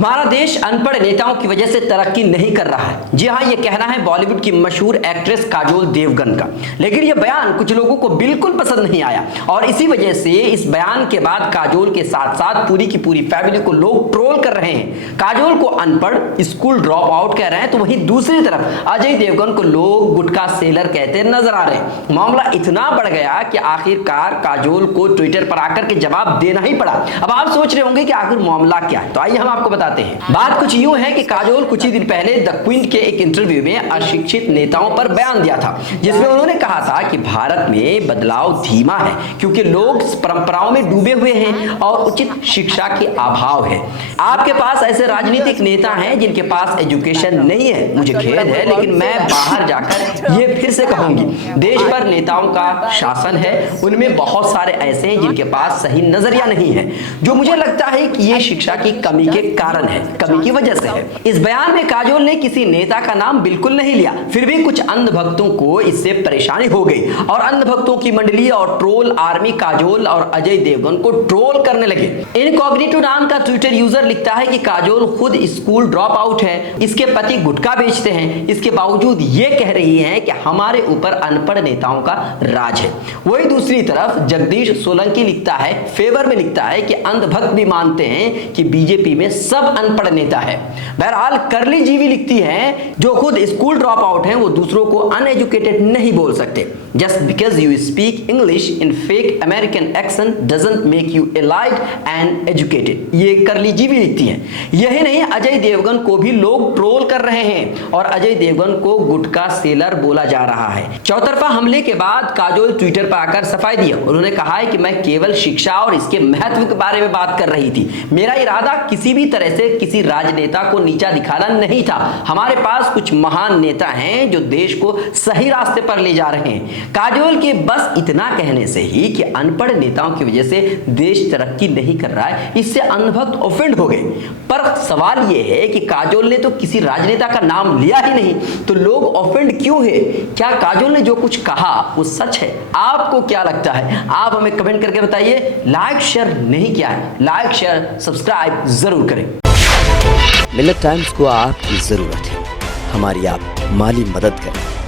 हमारा देश अनपढ़ नेताओं की वजह से तरक्की नहीं कर रहा है। जी हाँ, ये कहना है बॉलीवुड की मशहूर एक्ट्रेस काजोल देवगन का। लेकिन ये बयान कुछ लोगों को बिल्कुल पसंद नहीं आया और इसी वजह से इस बयान के बाद काजोल के साथ साथ पूरी की पूरी फैमिली को लोग ट्रोल कर रहे हैं। काजोल को अनपढ़, स्कूल ड्रॉप आउट कह रहे हैं, तो वहीं दूसरी तरफ अजय देवगन को लोग गुटखा सेलर कहते नजर आ रहे हैं। मामला इतना बढ़ गया कि आखिरकार काजोल को ट्विटर पर आकर के जवाब देना ही पड़ा। अब आप सोच रहे होंगे कि आखिर मामला क्या है, तो आइए हम आपको बताते हैं। बात कुछ यूं है कि काजोल कुछ ही दिन पहले द क्वीन के एक इंटरव्यू में अशिक्षित नेताओं पर बयान दिया था, जिसमें उन्होंने कहा था कि भारत में बदलाव धीमा है क्योंकि लोग परंपराओं में डूबे हुए हैं और उचित शिक्षा के अभाव है। आपके पास ऐसे राजनीतिक नेता हैं जिनके पास एजुकेशन नहीं है। मुझे खेद है, लेकिन मैं बाहर जाकर ये फिर से कहूंगी, देश पर नेताओं का शासन है, उनमें बहुत सारे ऐसे हैं जिनके पास सही नजरिया नहीं है, जो मुझे लगता है कि ये शिक्षा की कमी के कारण है, कमी की वजह से है। इस बयान में काजोल ने किसी नेता का नाम बिल्कुल नहीं लिया, फिर भी कुछ अंधभक्तों को इससे परेशानी हो गई और अंधभक्तों की मंडली और ट्रोल आर्मी काजोल और अजय देवगन को ट्रोल करने लगे। इनकॉग्निटो नाम का ट्विटर यूजर लिखता है कि काजोल खुद स्कूल ड्रॉप आउट है, इसके पति गुटखा बेचते हैं, इसके बावजूद ये कह रही है कि हमारे ऊपर अनपढ़ नेताओं का राज है। वही दूसरी तरफ जगदीश सोलंकी लिखता है, फेवर में लिखता है कि अंधभक्त भी मानते हैं कि बीजेपी में सब अनपढ़ नेता है। बहरहाल करली जीवी लिखती है, जो खुद स्कूल ड्रॉप आउट हैं वो दूसरों को अनएजुकेटेड नहीं बोल सकते। Just because you speak English in fake American accent doesn't make you elite and educated, ये करली जीवी लिखती है। यही नहीं, अजय देवगन को भी लोग ट्रोल कर रहे हैं और अजय देवगन को गुटखा सेलर बोला जा रहा है। चौतरफा हमले के बाद काजोल ट्विटर पर आकर सफाई दी। उन्होंने कहा है कि मैं केवल शिक्षा और इसके महत्व के बारे में बात कर रही थी। मेरा इरादा किसी भी तरह से किसी राजनेता को नीचा दिखाना नहीं था। हमारे पास कुछ महान नेता हैं जो देश को सही रास्ते पर ले जा रहे हैं। काजोल के बस इतना कहने से ही कि अनपढ़ नेताओं की वजह से देश तरक्की नहीं कर रहा है, इससे अंधभक्त ऑफेंड हो गए। पर सवाल यह है कि काजोल ने तो किसी राजनेता का नाम लिया ही नहीं, तो लोग ऑफेंड क्यों है? क्या काजोल ने जो कुछ कहा वो सच है? आपको क्या लगता है? आप हमें कमेंट करके बताइए। लाइक शेयर नहीं किया है, लाइक शेयर सब्सक्राइब जरूर करें। मिलत टाइम्स को आपकी जरूरत है, हमारी आप माली मदद करें।